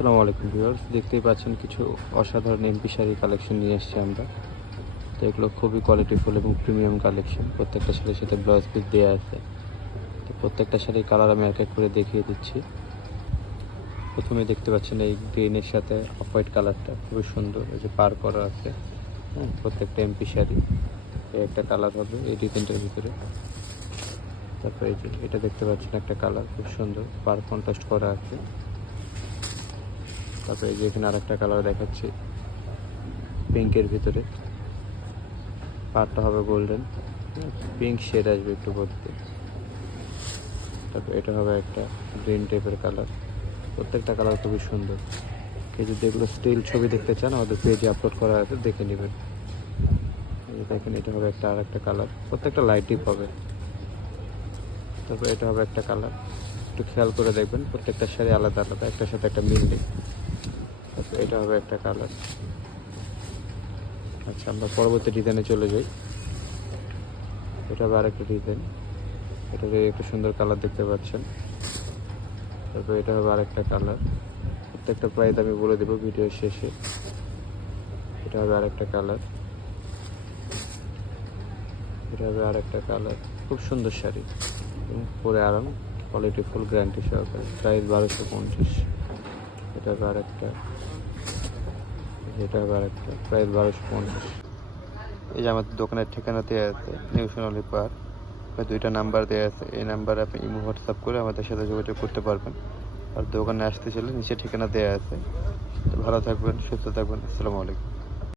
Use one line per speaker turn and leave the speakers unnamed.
আসসালামু আলাইকুম ভিউয়ার্স। দেখতেই পাচ্ছেন কিছু অসাধারণ এমপি শাড়ির কালেকশন নিয়ে এসেছি আমরা। তো এগুলো খুবই কোয়ালিটিফুল এবং প্রিমিয়াম কালেকশন। প্রত্যেকটা শাড়ির সাথে ব্লাউজ পিস দেওয়া আছে। তো প্রত্যেকটা শাড়ির কালার আমি এক এক করে দেখিয়ে দিচ্ছি। প্রথমে দেখতে পাচ্ছেন এই গ্রিনের সাথে অফ হোয়াইট কালারটা খুবই সুন্দর, এই যে পার করা আছে। হ্যাঁ প্রত্যেকটা এমপি শাড়ি। এই একটা কালার হবে এই ডিজাইনটার ভিতরে। তারপরে এই যে এটা দেখতে পাচ্ছেন একটা কালার খুব সুন্দর। পার কন্ট্রাস্ট করা আছে। তারপরে যে এখানে আরেকটা কালার দেখাচ্ছি পিঙ্কের ভিতরে। পাড়টা হবে গোল্ডেন পিঙ্ক শেড আসবে একটু বলতে তারপর এটা হবে একটা গ্রিন টাইপের কালার প্রত্যেকটা কালার খুবই সুন্দর। কেউ যদি এগুলো স্টিল ছবি দেখতে চান, আমাদের পেজে আপলোড করা আছে, দেখে নেবেন। দেখেন, এটা হবে একটা আর একটা কালার প্রত্যেকটা লাইট ডিপ হবে তারপর এটা হবে একটা কালার একটু খেয়াল করে দেখবেন, প্রত্যেকটা শাড়ি আলাদা আলাদা, একটার সাথে একটা মিল নেই। এটা হবে একটা কালার আচ্ছা আমরা পরবর্তী ডিজাইনে চলে যাই। এটা হবে আরেকটা ডিজাইন এটাতে একটু সুন্দর কালার দেখতে পাচ্ছেন। তারপর এটা হবে আরেকটা কালার প্রত্যেকটা প্রাইস আমি বলে দেবো ভিডিওর শেষে। এটা হবে আরেকটা কালার এটা হবে আরেকটা কালার খুব সুন্দর শাড়ি। পরে আরাম কোয়ালিটি ফুল গ্যারান্টি সহকারে। প্রাইস বারোশো পঞ্চাশ। এটা হবে আরেকটা এটা হবে আরেকটা প্রায় বারোশো পঞ্চাশ। এই যে আমাদের দোকানের ঠিকানা দেওয়া আছে, নিউ সোনালী পার্ক। দুইটা নাম্বার দেওয়া আছে, এই নাম্বারে আপনি ইমো, হোয়াটসঅ্যাপ করে আমাদের সাথে যোগাযোগ করতে পারবেন। আর দোকানে আসতে চলে নিচে ঠিকানা দেওয়া আছে। ভালো থাকবেন, সুস্থ থাকবেন, আসসালামু আলাইকুম।